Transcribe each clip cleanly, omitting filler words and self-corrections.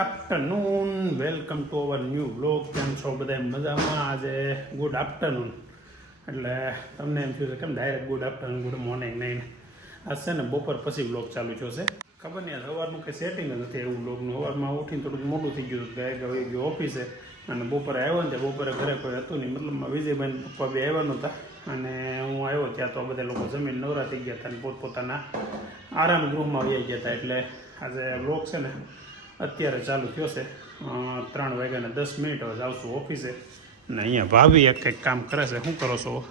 Afternoon, welcome to our new vlog. કેમ છો બધા મજામાં? આજે ગુડ આફ્ટરનૂન એટલે તમને એમ થયું છે કેમ direct good afternoon good morning નહીં. આજ છે ને બપોર પછી વ્લોગ ચાલુ થયો છે. ખબર નહીં સવારનું કંઈ સેટિંગ જ નથી એવું વ્લોગનું. સવારમાં ઉઠીને થોડુંક મોડું થઈ ગયું, ગાય ગયો ઓફિસે અને બપોરે આવ્યો ને બપોરે ઘરે કોઈ હતું નહીં. મતલબમાં વિજયભાઈ પપ્પા બી આવ્યા નહોતા અને હું આવ્યો ત્યાં તો બધા લોકો જમીન નવરા થઈ ગયા હતા અને પોતપોતાના આરામ ગૃહમાં વહી ગયા હતા. એટલે આજે વ્લોગ છે ને અત્યારે ચાલુ થયો છે. 3:10 હવે જાઉં છું ઓફિસે ને અહીંયા ભાભી એક કંઈક કામ કરે છે. શું કરો છો?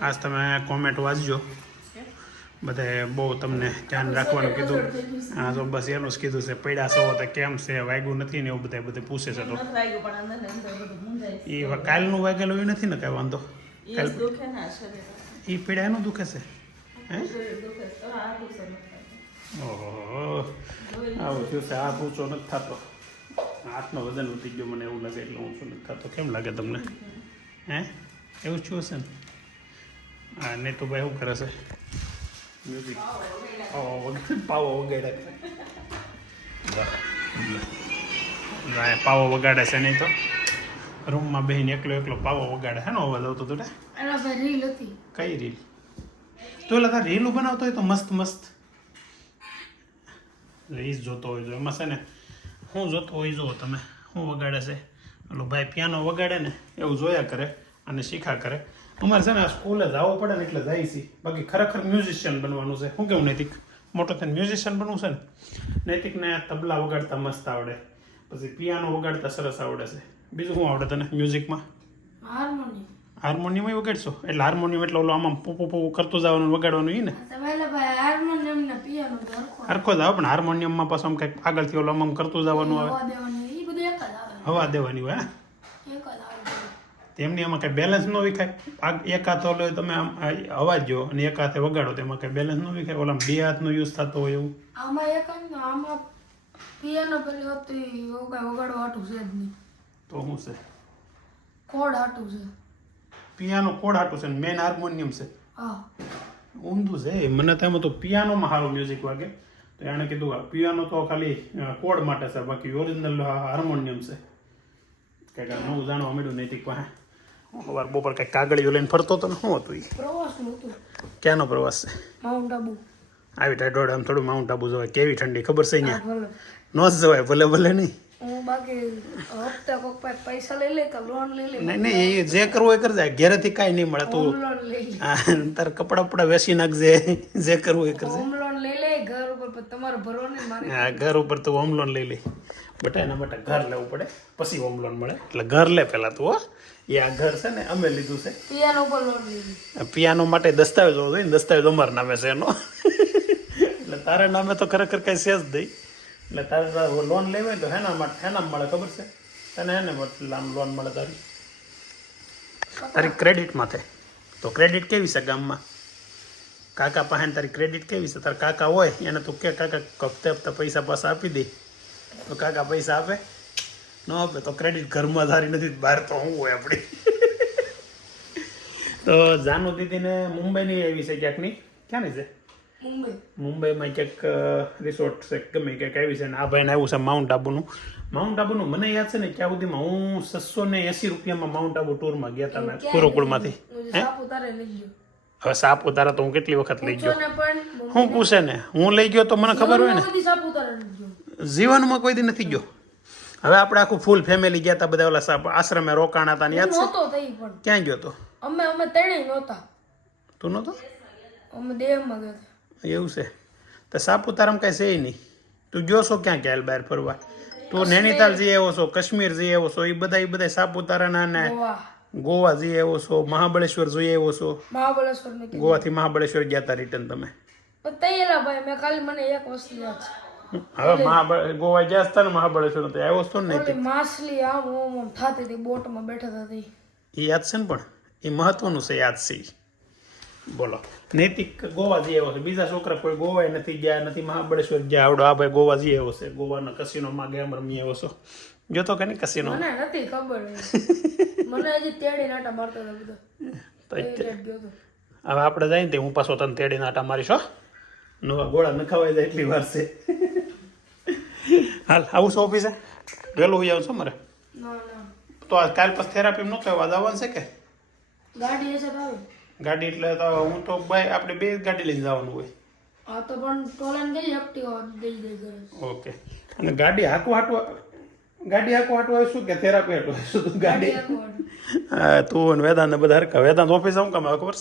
આજ તમે કોમેન્ટ વાંચજો, બધાએ બહુ તમને ધ્યાન રાખવાનું કીધું. હા તો બસ એનું જ કીધું છે, પડ્યા છો તો કેમ છે, વાગ્યું નથી ને એવું બધે પૂછે છે. તો એ કાલનું વાગેલું એ નથી ને કાંઈ વાંધો? એ પીડા એનું દુખે છે હે? ઓહો આવું થયું છે. આ પૂછો નથી થતો, હાથનો વજન ઉતરી ગયો મને એવું લાગે એટલે હું શું નથી થતો. કેમ લાગે તમને? હે એવું જ થયું હશે ને? હા નહીં તો ભાઈ શું કરે છે? મ્યુઝિક પાવો વગાડે, પાવો વગાડે છે. નહીં તો રૂમમાં બેહીને એકલો પાવો વગાડે. હે નો અવાજ આવતો હતો? રીલ હતી. કઈ રીલ? તો એટલે તાર રીલું બનાવતો હોય તો મસ્ત મસ્ત એ જ જોતો હોય. જો એમાં છે ને હું જોતો હોય જો તમે શું વગાડે છે. ઓલો ભાઈ પિયાનો વગાડે ને એવું જોયા કરે અને શીખા કરે. અમારે છે ને સ્કૂલે જવું પડે ને એટલે જાય છે. બાકી ખરેખર મ્યુઝિશિયન બનવાનું છે. શું કેવું નૈતિક? મોટો થઈને મ્યુઝિશિયન બનવું છે ને. નૈતિકને તબલા વગાડતા મસ્ત આવડે, પછી પિયાનો વગાડતા સરસ આવડે છે. બીજું શું આવડે તને મ્યુઝિકમાં? હાર્મોનિયમ. હાર્મોનિયમ વગાડશો? એટલે હાર્મોનિયમ એટલે ઓલો આમાં પો કરતું જવાનું વગાડવાનું એ ને? હાર્મોનિયમ ને પિયાનો હરખો જ આવે પણ હાર્મોનિયમમાં પાછું આમ કંઈક આગળથી ઓલો આમ કરતું જવાનું આવે, હવા દેવાની હોય. તેમની આમાં કંઈ બેલેન્સ ન વિખાય. એક હાથ ઓલો તમે આમ હવા જો અને એક હાથે વગાડો તેમાં કંઈ બેલેન્સ ન વિખાય. ઓલા 2 હાથનો યુઝ થતો હોય એવું. આમાં એક આમાં પિયાનો પેલી હતી એવું કઈ વગાડવા હાટું છે જ નહીં. તો શું છે? કોડ હાટું છે. પિયાનો કોડ હાટું છે ને મેન હાર્મોનિયમ છે. હા ઊંધું છે. મને તો એમાં તો પિયાનોમાં સારું મ્યુઝિક વાગે તો એણે કીધું પિયાનો તો ખાલી કોડ માટે છે, બાકી ઓરિજિનલ હાર્મોનિયમ છે. કંઈક નવું જાણવા મળ્યું નૈતિક પાસે. સવાર બપોર કંઈક કાગળીઓ લઈને ફરતો હતો ને શું હતું એ? પ્રવાસનું હતું. ક્યાંનો પ્રવાસ છે? માઉન્ટ આબુ. આવી ટાઈડ આમ થોડું માઉન્ટ આબુ જવાય. કેવી ઠંડી ખબર છે અહીંયા? ભલે ન જ જવાય. ભલે ભલે નહીં. હું બાકી હપ્તા કોક પાસે પૈસા લઈ લે કે લોન લઈ લે. નહીં એ જે કરવું એ કરજે. ઘરેથી કાંઈ નહીં મળે. તું લોન લઈ લે. તારે કપડા બપડા વેચી નાખજે. જે કરવું એ કરજે. હોમ લોન લઈ લે ઘર ઉપર. તમારે ભરવો નહીં મારે. હા ઘર ઉપર તું હોમ લોન લઈ લે. બટા એના માટે ઘર લેવું પડે પછી હોમ લોન મળે. એટલે ઘર લે પહેલાં તું. હો એ આ ઘર છે ને અમે લીધું છે. પિયાનો ઉપર લોન લઈ લે. પિયાનો માટે દસ્તાવેજ હોવો જોઈએ ને. દસ્તાવેજ અમારા નામે છે એનો. એટલે તારા નામે તો ખરેખર કાંઈ છે જ નહીં. એટલે તારે લોન લેવી હોય તો હેના માટે હેના મળે ખબર છે તને? હેને લોન મળે તારી ક્રેડિટમાં થાય. તો ક્રેડિટ કેવી છે ગામમાં? કાકા પાસે તારી ક્રેડિટ કેવી છે? તારા કાકા હોય એને તું કે કાકા હપ્તે હપ્તા પૈસા પાછા આપી દે તો કાકા પૈસા આપે? ન આપે તો ક્રેડિટ ઘરમાં ધારી નથી, બહાર તો શું હોય આપણી. તો જાનુ દીદીને મુંબઈની એવી છે ક્યાંકની. ક્યાંની છે? મુંબઈમાં ક્યાંક રિસોર્ટ છે ગમે ક્યાંક આવી છે. ને આ ભાઈને આવ્યું છે માઉન્ટ આબુનું. માઉન્ટ આબુનું મને યાદ છે ને ક્યાં સુધીમાં હું 680 રૂપિયામાં માઉન્ટ આબુ ટૂરમાં ગયા હતા મેં ગુરુકુળમાંથી. હવે સાપુતારા તો હું કેટલી વખત લઈ ગયો. હું પૂછે ને હું લઈ ગયો તો મને ખબર હોય ને. જીવનમાં કોઈ દી નથી ગયો. હવે આપણે આખું ફૂલ ફેમિલી ગયા હતા બધા ઓલા આશ્રમે રોકાણા હતા. યાદ છે? ક્યાં ગયો તો? અમે ત્રણેય નહોતા. તું નહોતો? અમે દેવમાં ગયા હતા. એવું છે? તો સાપુતારામાં કાંઈ છે નહીં. તું ગયો છો ક્યાં ક્યાં બહાર ફરવા? તું નૈનીતાલ જઈ આવ્યો છો, કાશ્મીર જઈ આવ્યો છો, એ બધા સાપુતારાના ને ગોવા જઈ આવ્યો છો, મહાબળેશ્વર જઈ આવ્યો છો. મહાબળેશ્વર ગોવાથી મહાબળેશ્વર ગયા હતા રિટર્ન તમે? ભાઈ મેં ખાલી મને એક વસ્તુ યાદ છે. હવે ગોવા ગયા હતા ને મહાબળેશ્વર તો આવ્યો છો ને? માછલી આમ આમ થતી હતી બોટમાં બેઠા હતા. એ યાદ છે ને? પણ એ મહત્વનું છે, યાદ છે. બોલો નૈતિક ગોવા જઈ આવ્યો છે. બીજા છોકરા કોઈ ગોવા નથી ગયા, નથી મહાબળેશ્વર ગયા. આવડો આ ભાઈ ગોવા જઈ આવ્યો છે. ગોવાના કસિનોમાં ગેમ રમી આવ્યો છો. જોતો કે નહીં કસિનો? મને નથી ખબર. મને હજી તેડી નાટા મારતા હતા બધા. હવે આપણે જાય ને હું પાછો તને તેડી નાટા મારીશ. હો નવા ગોળા નખાવાઈ જાય એટલી વાર છે. હાલ આવું છું ઓફિસે વહેલું હોઈ આવું છું મારે ના તો આ કાલ પછી થેરાપી નહોતો આજ આવવાનું છે કે ગાડી હશે તો આવે ગાડી એટલે તો હું તો ભાઈ આપણે બે ગાડી લઈને જવાનું હોય આ તો પણ ટોલન ગઈ એક્ટિવા દઈ ઘરે ઓકે અને ગાડી હાંકવા હાટવા શું કે થેરાપી હાટવા શું તું ગાડી હા તું અને વેદાંત બધા હરકા વેદાંત ઓફિસ આવું કામ ખબર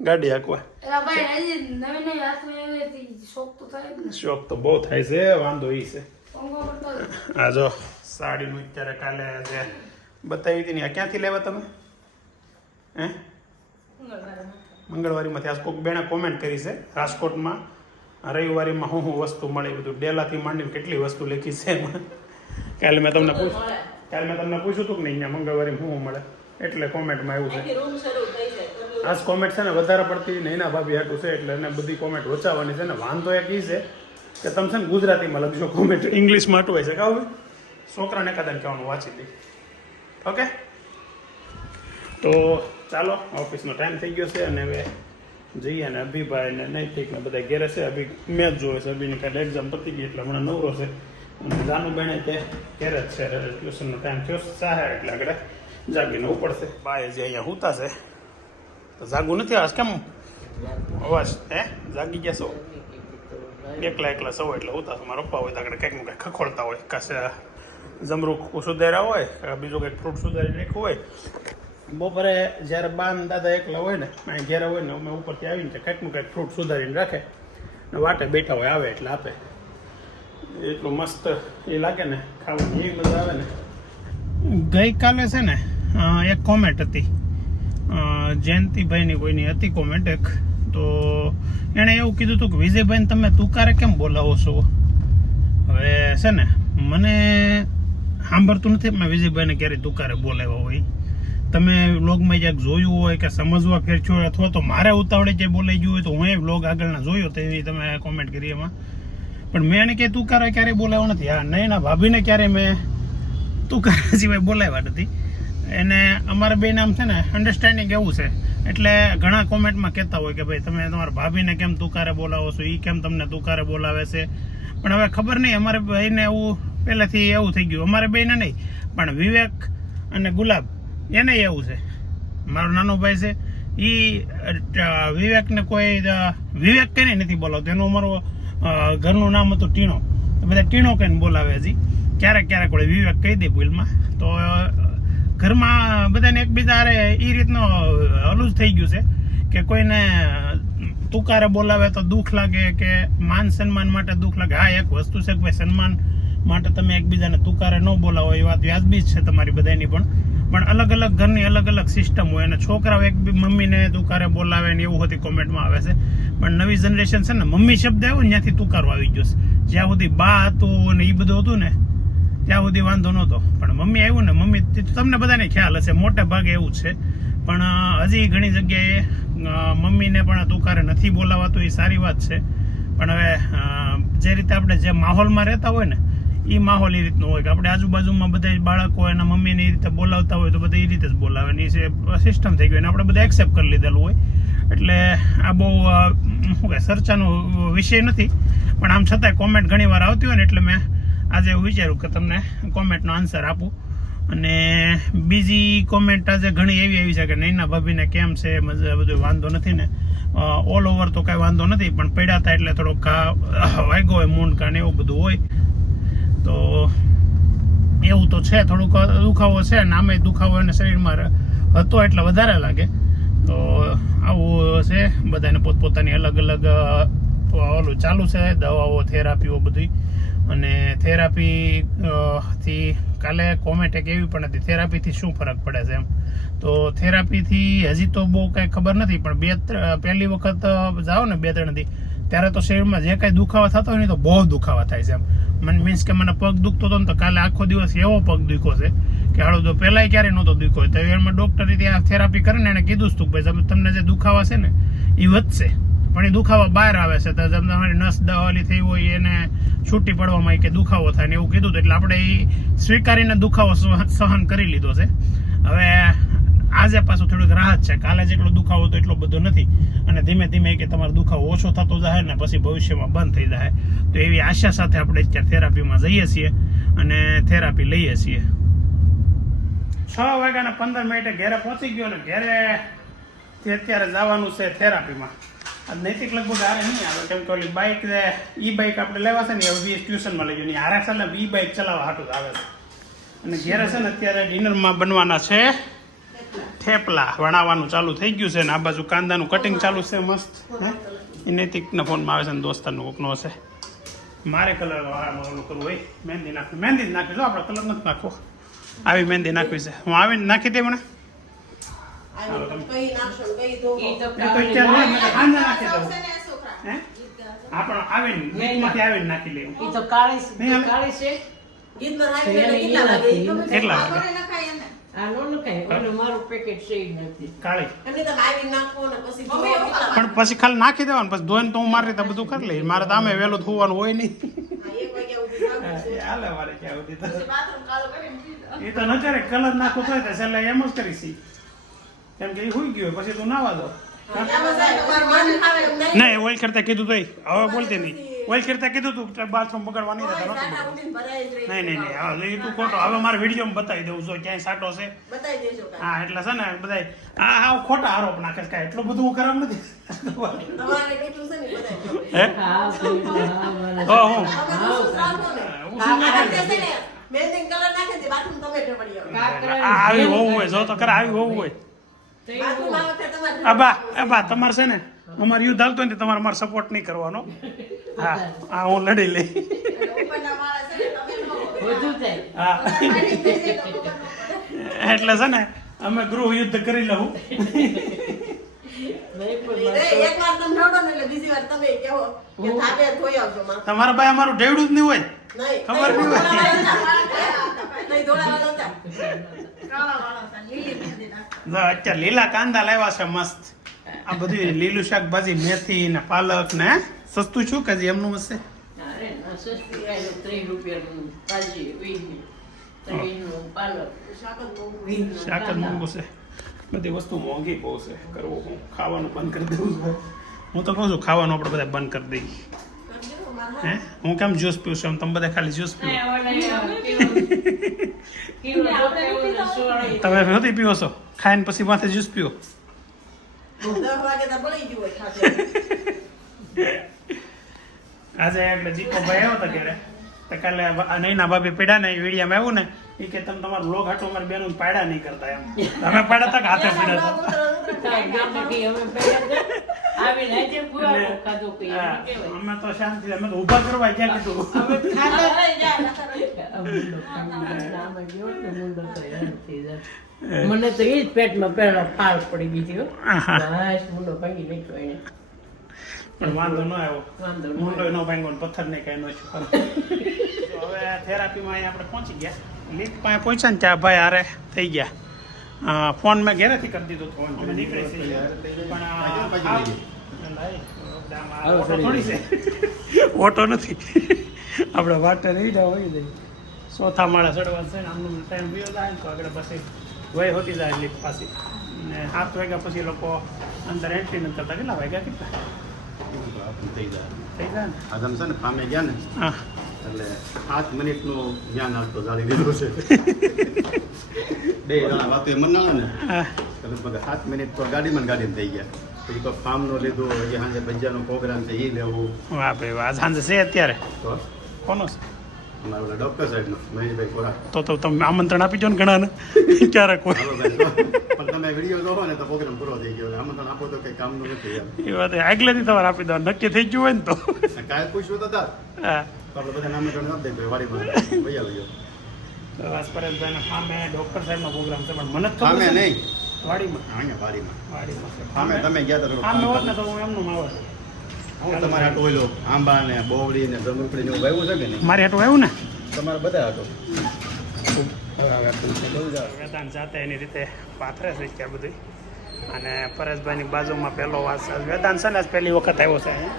ગાડી હાંકવા એલા ભાઈ હજી નવી હાથમાં આવી હતી શોખ તો થાય જ ને શોખ તો બહુ થાય છે વાંધો ઈ છે પંગો કરતા જ. આ જો સાડીનું અત્યારે કાલે જે બતાવી હતી ને આ ક્યાંથી લેવા તમે હે મંગળવારીમાંથી આજ કોઈક બેને કોમેન્ટ કરી છે રાજકોટમાં રવિવારીમાં શું વસ્તુ મળે એ બધું ડેલાથી માંડીને કેટલી વસ્તુ લખી છે એમાં કાલે મેં તમને પૂછ્યું હતું કે નહીં અહીંયા મંગળવારીમાં શું મળે એટલે કોમેન્ટમાં એવું છે આજ કોમેન્ટ છે ને વધારે પડતી નૈના ભાભી હાટું છે એટલે એને બધી કોમેન્ટ વચાવવાની છે ને વાંધો એક એ છે કે તમે છે ને ગુજરાતીમાં લખજો કોમેન્ટ ઇંગ્લિશમાં હાટું હોય છે કહું છોકરાને કદાચ કહેવાનું વાંચી દઈ ઓકે તો ચાલો ઓફિસનો ટાઈમ થઈ ગયો છે અને હવે જઈએ ને અભિભાઈ ને નૈતિક ને બધા ઘેરે છે અભી મેચ જોવે છે અભીની કાલે એક્ઝામ પતી ગઈ એટલે હમણાં નવરો છે અને જાનુબેને તે ઘેરે જ છે ટ્યુશનનો ટાઈમ થયો ચાહે એટલે આગળ જાગીને ઉપડશે બાય જે અહીંયા હુતા છે તો જાગું નથી આજ કેમ અવાજ હે જાગી ગયા છો એકલા સૌ એટલે હુતા છો મારા પપ્પા હોય તો આગળ કંઈક કંઈક ખખોળતા હોય કાશે જમરૂખ સુધાર્યા હોય બીજું કંઈક ફ્રૂટ સુધારી નાખ્યું હોય બપોરે જ્યારે બાન દાદા એકલા હોય ને અહીં ઘેરે હોય ને અમે ઉપરથી આવીને કંઈકનું કંઈક ફ્રૂટ સુધારીને રાખે ને વાટે બેઠા હોય આવે એટલે આપે એટલું મસ્ત એ લાગે ને ખાવાની એ મજા આવે ને ગઈકાલે છે ને એક કોમેન્ટ હતી જયંતિભાઈની કોઈની હતી કોમેન્ટ એક તો એણે એવું કીધું હતું કે વિજયભાઈને તમે તુકારે કેમ બોલાવો છો હવે છે ને મને સાંભળતું નથી મેં વિજયભાઈને ક્યારેય તુકારે બોલાવ્યા હોય તમે વ્લોગમાં ક્યાંક જોયું હોય કે સમજવા ફેરચ્યો હોય અથવા તો મારે ઉતાવળે જે બોલાઈ ગયું હોય તો હું એ વ્લોગ આગળના જોયો તો એવી તમે કોમેન્ટ કરી એમાં પણ મેં એને કે તુકારે ક્યારેય બોલાવ્યો નથી હા નૈના ભાભીને ક્યારેય મેં તુકારા સિવાય બોલાવ્યા નથી એને અમારા બે નામ છે ને અન્ડરસ્ટેન્ડિંગ એવું છે એટલે ઘણા કોમેન્ટમાં કહેતા હોય કે ભાઈ તમે તમારા ભાભીને કેમ તુકારે બોલાવો છો એ કેમ તમને તુકારે બોલાવે છે પણ હવે ખબર નહીં અમારે ભાઈને એવું પહેલેથી એવું થઈ ગયું અમારે બેને નહીં પણ વિવેક અને ગુલાબ એને એવું છે મારો નાનો ભાઈ છે એ વિવેકને કોઈ વિવેક કઈને નથી બોલાવતો એનું અમારું ઘરનું નામ હતું ટીણો બધા ટીણો કહીને બોલાવે હજી ક્યારેક કોઈ વિવેક કહી દે ભૂલમાં તો ઘરમાં બધાને એકબીજા હારે એ રીતનો હલું જ થઈ ગયું છે કે કોઈને તુકારે બોલાવે તો દુઃખ લાગે કે માન સન્માન માટે દુઃખ લાગે હા એક વસ્તુ છે કે ભાઈ સન્માન માટે તમે એકબીજાને તુકારે ન બોલાવો એ વાત વ્યાજબી જ છે તમારી બધાની પણ અલગ અલગ ઘરની અલગ અલગ સિસ્ટમ હોય અને છોકરાઓ એક મમ્મીને તુકારે બોલાવે ને એવું હતી કોમેન્ટમાં આવે છે પણ નવી જનરેશન છે ને મમ્મી શબ્દ આવ્યો ને ત્યાંથી તુકારો આવી ગયો છે જ્યાં સુધી બા હતું ને એ બધું હતું ને ત્યાં સુધી વાંધો નહોતો પણ મમ્મી આવ્યું ને મમ્મી તમને બધાને ખ્યાલ હશે મોટે ભાગે એવું જ છે પણ હજી ઘણી જગ્યાએ મમ્મીને પણ તુકારે નથી બોલાવાતું એ સારી વાત છે પણ હવે જે રીતે આપણે જે માહોલમાં રહેતા હોય ને એ માહોલ એ રીતનો હોય કે આપણે આજુબાજુમાં બધા બાળકો એના મમ્મીને એ રીતે બોલાવતા હોય તો બધા એ રીતે જ બોલાવે ને એ સિસ્ટમ થઈ ગયું અને આપણે બધા એક્સેપ્ટ કરી લીધેલું હોય એટલે આ બહુ શું કહે ચર્ચાનો વિષય નથી પણ આમ છતાંય કોમેન્ટ ઘણી વાર આવતી હોય ને એટલે મેં આજે એવું વિચાર્યું કે તમને કોમેન્ટનો આન્સર આપું અને બીજી કોમેન્ટ આજે ઘણી એવી આવી છે કે નૈના ભાભીને કેમ છે મજા બધું વાંધો નથી ને ઓલ ઓવર તો કાંઈ વાંધો નથી પણ પડ્યા હતા એટલે થોડોક વાગ્યો હોય મૂંડ કાને એવું બધું હોય તો એવું તો છે થોડુંક દુખાવો છે ને આમે દુખાવો એને શરીરમાં હતો એટલે વધારે લાગે તો આવું છે બધાને પોતપોતાની અલગ અલગ ઓલું ચાલુ છે દવાઓ થેરાપીઓ બધી અને થેરાપી થી કાલે કોમેન્ટ એક એવી પણ હતી થેરાપીથી શું ફરક પડે છે એમ તો થેરાપીથી હજી તો બહુ કાંઈ ખબર નથી પણ પહેલી વખત જાઓ ને 2-3 દી ત્યારે તો શરીરમાં જે કાંઈ દુખાવા થતો હોય ને તો બહુ દુખાવા થાય છે એમ મને મીન્સ કે મને પગ દુખતો હતો ને તો કાલે આખો દિવસ એવો પગ દુખ્યો છે કે હાલો તો પહેલાંય ક્યારેય નહોતો દુખ્યો તો એમાં ડૉક્ટરે ત્યાં થેરાપી કરીને એને કીધું હતું કે ભાઈ તમને જે દુખાવા છે ને એ વધશે પણ એ દુખાવા બહાર આવે છે તો તમારી નસ દવાલી થઈ હોય એને છૂટી પડવામાં કે દુખાવો થાય ને એવું કીધું એટલે આપણે એ સ્વીકારીને દુખાવો સહન કરી લીધો છે હવે આજે પાછું થોડીક રાહત છે કાલે જેટલો દુખાવો તો એટલો બધો નથી અને ધીમે ધીમે કે તમારો દુખાવો ઓછો થતો જાય ને પછી ભવિષ્યમાં બંધ થઈ જાય તો એવી આશા સાથે આપણે અત્યારે થેરાપીમાં જઈએ છીએ અને થેરાપી લઈએ છીએ. 6:15 ઘેરે પહોંચી ગયો ને ઘેરે અત્યારે જવાનું છે થેરાપીમાં. આ નૈતિક લગભગ હારે નહીં આવે કેમ કે ઓલી બાઇક ઈ બાઇક આપણે લેવા છે ને હવે ટ્યુશનમાં લઈ જવાની હારે છે ને ઈ બાઇક ચલાવવા હાટું જ આવે છે. અને ઘેરે છે ને અત્યારે ડિનરમાં બનવાના છે થેપલા. વણાવવાનું ચાલુ થઈ ગયું છે ને આ બાજુ કાંદાનું કટિંગ ચાલુ છે મસ્ત. એ નૈતિકના ફોનમાં આવે છે ને દોસ્તારનો કોકનો હશે. મારે કલર વાળામાં કરવું હોય મહેંદી નાખવી. મહેંદી જ નાખી જો આપણે કલર નથી નાખવો. આવી મહેંદી નાખવી છે. હું આવીને નાખી દે મને. આપણે આવીને ગીતમાંથી આવીને નાખી લેવું. કેટલા કાળી પણ પછી ખાલી નાખી દેવાનું પછી ધોઈને તો હું મારી રીતે બધું કરી લઈશ. મારે તો આમે વહેલું ધોવાનું હોય નહીં. એ તો ન કરે કલર નાખો તો છેલ્લે એમ જ કરીશ કેમ કે એ હોઈ ગયો પછી તું નાવા દો. નહીં ઓઇલ કરતા કીધું તો હવે બોલતી નહીં. ઓઇલ કરતા કીધું તું બાથરૂમ બગાડવા નહીં નહીં હવે તું ખોટો હવે મારે વિડીયોમાં બતાવી દઉં છું ક્યાંય સાટો છે. હા એટલે છે ને બધા હા ખોટા આરોપ નાખે છે. એટલું બધું હું ખરાબ નથી. આવી હોવું હોય જો તો ખરા આવી હોવું હોય. અબા તમારે છે ને અમારે યુદ્ધ હાલતો ને તમારે મારો સપોર્ટ નહીં કરવાનો. હા હા હું લડી લઈ. હા એટલે છે ને અમે ગૃહ યુદ્ધ કરી લઉં. તમારા ભાઈ અમારું ઢેવડું જ નહીં હોય ખબર નહીં હોય. અત્યારે લીલા કાંદા લાવ્યા છે મસ્ત. આ બધું લીલું શાકભાજી મેથી ને પાલક ને સસ્તું શું કે એમનું હશે. શાક જ મોંઘું છે. બધી વસ્તુ મોંઘી બહુ છે. કરવું હું ખાવાનું બંધ કરી દેવું છે. હું તો કહું છું ખાવાનું આપણે બધા બંધ કરી દઈએ. હે હું કેમ જ્યુસ પીવું છું તમે બધા ખાલી જ્યુસ પીવો. તમે હોતી પીવો છો ખાઈને પછી માથે જ્યુસ પીવો. આજે એટલે જીકો ભાઈ આવ્યો હતો ઘરે તો કાલે નૈના ભાભી પીડા ને એ વિડીયામાં આવ્યું ને એ કે તમે તમારું બ્લોગ હાટો અમારી બેનું પાડ્યા નહીં કરતા એમ. તમે પાડ્યા હતા કે હાથે પીડા અમે તો શાંતિ અમે તો ઉભા કરવા ક્યાં કીધું. મને તો એ જ પેટમાં પહેલા ફાળ પડી ગઈ હતી. મુંડો ભાંગી નાખ્યો એને. પણ વાંધો ન આવ્યો. મુંડો ન ભાંગ્યો પથ્થર ને કઈ ન છું. હવે થેરાપીમાં અહીંયા આપણે પહોંચી ગયા. લીફ્ટ પાસે પહોંચ્યા ને ત્યાં ભાઈ હારે થઈ ગયા. ફોન મેં ઘેરેથી કરી દીધો ફોન નીકળે છે પણ થોડી છે ઓટો નથી. આપણે વાટે રહી જાવ હોય જાય. ચોથા માળે ચડવા છે ને આમનું ટાઈમ બીજો થાય ને તો આગળ પછી વય હોતી જાય લીફ્ટ પાછી. ને 7 વાગ્યા પછી લોકો અંદર એન્ટ્રી નથી કરતા. કેટલા વાગ્યા કેટલા થઈ જાય ને આદમ છે ને પામે ગયા ને હા એટલે 7 મિનિટનું જ્ઞાન આપતો જાળી દીધું છે. 2 જણા વાતો એ મન ના ને લગભગ 7 મિનિટ તો ગાડીમાં થઈ ગયા. પછી કોઈ ફાર્મનો લીધો એ સાંજે ભજીયાનો પ્રોગ્રામ છે એ લેવું. વાહ ભાઈ વાહ સાંજે છે અત્યારે તો કોનો છે અમારા ઓલા ડૉક્ટર સાહેબનો મહેશભાઈ કોરા. તો તમે આમંત્રણ આપી દો ને ઘણાને ક્યારેક કોઈ. હાલો ભાઈ પણ તમે વિડીયો જોવો ને તો પ્રોગ્રામ પૂરો થઈ ગયો. આમંત્રણ આપો તો કંઈ કામનું નથી યાર. એ વાત આગલેથી તમારે આપી દો નક્કી થઈ ગયું હોય ને તો. કાલે પૂછ્યું તો તાર હા તો આપણે બધાને આમંત્રણ આપી દઈએ વાડીમાં ભૈયા લઈ જાઓ. પરેશભાઈના સામે ડૉક્ટર સાહેબનો પ્રોગ્રામ છે પણ મને જ સામે ખબર નહીં વાડીમાં અહીંયા વાડીમાં છે. સામે તમે ગયા હતા સામે હોત ને તો હું એમનું આવે. હું તમારે આટલું ઓલો આંબા ને બોવડી ને જમરૂખડી ને એવું વાવ્યું છે કે નહીં? મારી હાટું આવ્યું ને તમારે બધા હતો. વેદાંત જાતે એની રીતે પાથરે છે ત્યાં બધું. અને પરેશભાઈની બાજુમાં પહેલો વાસ વેદાંત છે ને આજ પહેલી વખત આવ્યો છે અહીંયા.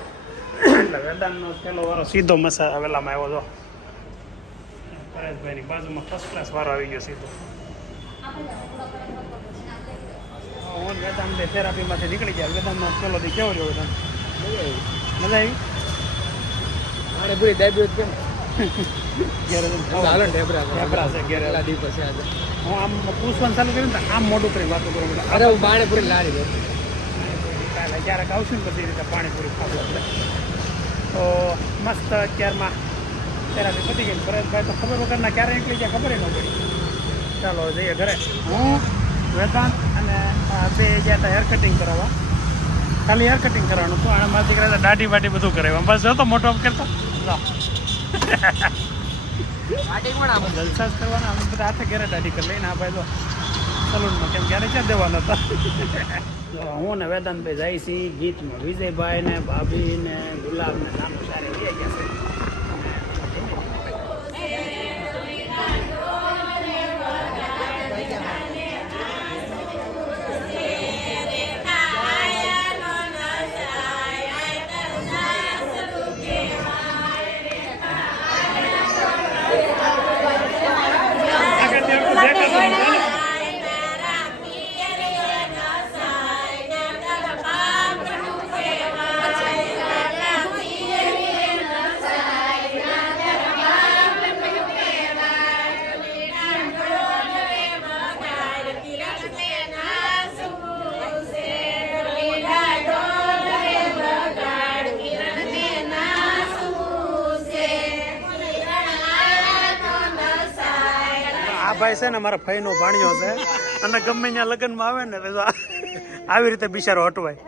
એટલે વેદાંતનો પહેલો વારો સીધો વેલામાં આવ્યો હતો. પરેશભાઈની બાજુમાં ફર્સ્ટ ક્લાસ વારો આવી ગયો સીધો. હું વેદાંત થેરાપીમાંથી નીકળી ગયા. વેદાંતનો પેલો દી કેવો રહ્યો વેદાંત? મજા આવી? મારે પૂરી ડાયબિટીસ કેમ ઘેરે જઈને ખાવા. હાલો ઢેબરા ઢેબરા છે ઘેરે. કેટલા દી પછી આજે હું આમ પૂછવાનું ચાલુ કર્યું ને તો આમ મોઢું કરીને વાતો કરું એટલે અરે હું પાણીપુરી લારી દઉં કાલે ક્યારેક આવશું ને બધી રીતે પાણીપુરી ખાવું એટલે તો મસ્ત અત્યારમાં તેનાથી પતી ગઈ. પરેશભાઈ તો ખબર વગરના ક્યારે નીકળી ગયા ખબર ન પડી. ચાલો જઈએ ઘરે. હું વેદાંત અને આ બે ગયા હતા હેર કટિંગ કરાવવા. ખાલી હેર કટિંગ કરવાનું હતું અને મારા દીકરા દાઢી વાટી બધું કરાવ્યું. બસ જતો મોટો કરતો જલસા જ કરવાના. અમે બધા હાથે ઘેરે દાઢી કરી લઈને આ ભાઈ તો સલૂનમાં કેમ ક્યારે ક્યાં દેવાના હતા. હું ને વેદાંતભાઈ જાય છીએ ગીતમાં. વિજયભાઈ ને ભાભી ને ગુલાબ ને નાનું સારી લઈ ગયા છે. ભાઈ છે ને મારા ભાઈનો ભાણિયો છે અને ગમે ત્યાં લગ્નમાં આવે ને તો આવી રીતે બિચારો હટવાય.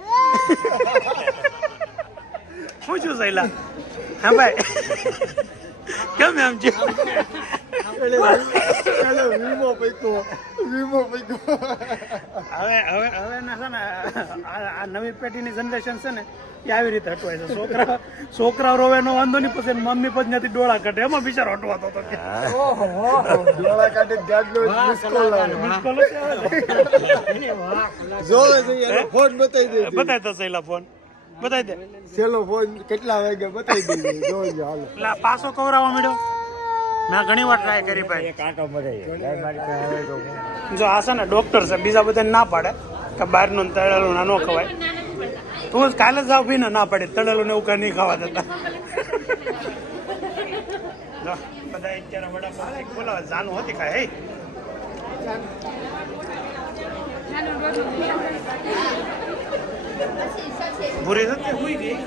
શું છું સહેલા? હા ભાઈ કેમ એમ છે? હવે ના છે ને આ નવી પેઢીની જનરેશન છે ને એ આવી રીતે હટવાય છે. છોકરા રોવે નો વાંધો નહીં, પછી મમ્મી પછી ત્યાંથી ડોળા કાઢે. એમાં બિચારો હટવાતો હતો. ડોળા કાઢી ફોન બતાવી દે. બતાય તો સહેલા ફોન બતાવી દે. છેલ્લો ફોન કેટલા વાગે બતાવી દે. જોજો હાલો. એટલે પાછો કવરાવા મળ્યો. મેં ઘણી વાર ટ્રાય કરી ભાઈ. જો આ છે ને ડોક્ટર છે, બીજા બધા ના પાડે કે બહારનું તળેલું ના ન ખવાય. તું કાલે જ આવ ભીને ના પાડે તળેલું ને એવું કઈ નહીં ખાવા દેતા. બધા અત્યારે વડાપાવ બોલાવે જાનું હતી ખાય. હે ભૂરી થતી હુઈ ગઈ.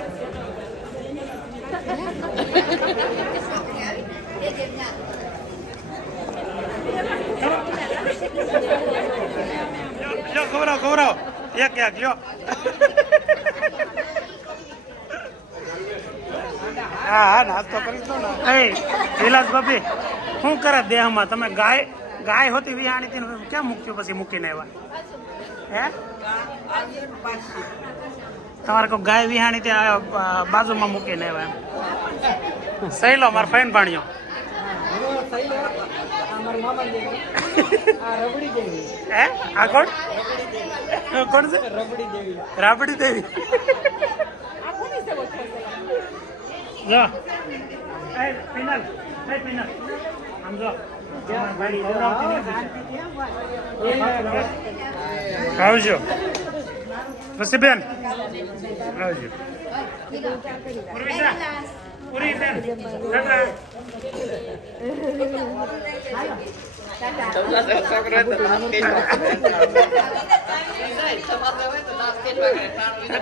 લ્યો ખવડાવો એક લ્યો. હા નાસ્તો કરી દો ને. એ વિલાસ ભાભી શું કરે દેહમાં? તમે ગાય હોતી વિહાણી હતી ક્યાં મૂક્યું પછી મૂકીને આવ્યા? હે તમારે કોઈ ગાય વિહાણી ત્યાં બાજુમાં મૂકીને આવ્યા? સહેલો મારો ફાઈન ભાણ્યો. હે આ કોણ છે? રાબડી દેવી. જો પિનલ આમ જો આવજો પછી બેન આવજો. પૂરી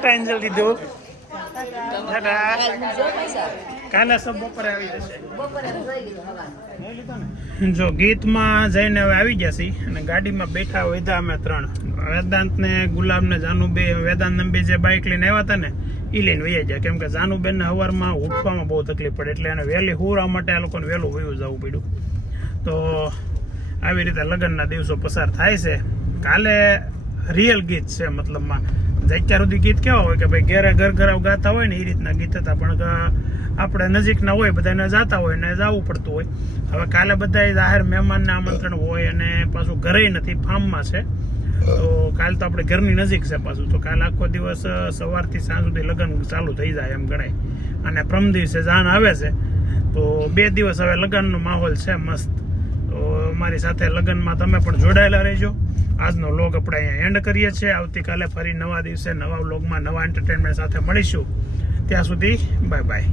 બેન જલ્દી દો. કાલે સબ બપોરે આવી જશે. જો ગીતમાં જઈને હવે આવી જશે અને ગાડીમાં બેઠા વેદા અમે ત્રણ. વેદાંત ને ગુલાબ ને જાનુબે. વેદાંત નંબે જે બાઇક લઈને આવ્યા હતા ને એ લઈને વહી જાય. કેમ કે જાનુબેન ને સવારમાં ઉઠવામાં બહુ તકલીફ પડે એટલે એને વહેલી હુરવા માટે આ લોકોને વહેલું વયું જવું પડ્યું. તો આવી રીતે લગ્નના દિવસો પસાર થાય છે. કાલે રિયલ ગીત છે, મતલબમાં અત્યાર સુધી ગીત કેવા હોય કે ભાઈ ઘેરે ઘર ગાતા હોય ને એ રીતના ગીત હતા. પણ આપણે નજીકના હોય બધાને જાતા હોય ને જવું પડતું હોય. હવે કાલે બધા જાહેર મહેમાનને આમંત્રણ હોય અને પાછું ઘરે નથી, ફાર્મમાં છે. તો કાલે તો આપણે ઘરની નજીક છે પાછું. તો કાલે આખો દિવસ સવારથી સાંજ સુધી લગ્ન ચાલુ થઈ જાય એમ ગણાય. અને પ્રમ દિવસે જાન આવે છે. તો 2 દિવસ હવે લગ્નનો માહોલ છે મસ્ત. તો મારી સાથે લગ્નમાં તમે પણ જોડાયેલા રહેજો. આજનો વ્લોગ આપણે અહીંયા એન્ડ કરીએ છીએ. આવતીકાલે ફરી નવા દિવસે નવા વ્લોગમાં નવા એન્ટરટેનમેન્ટ સાથે મળીશું. ત્યાં સુધી બાય બાય.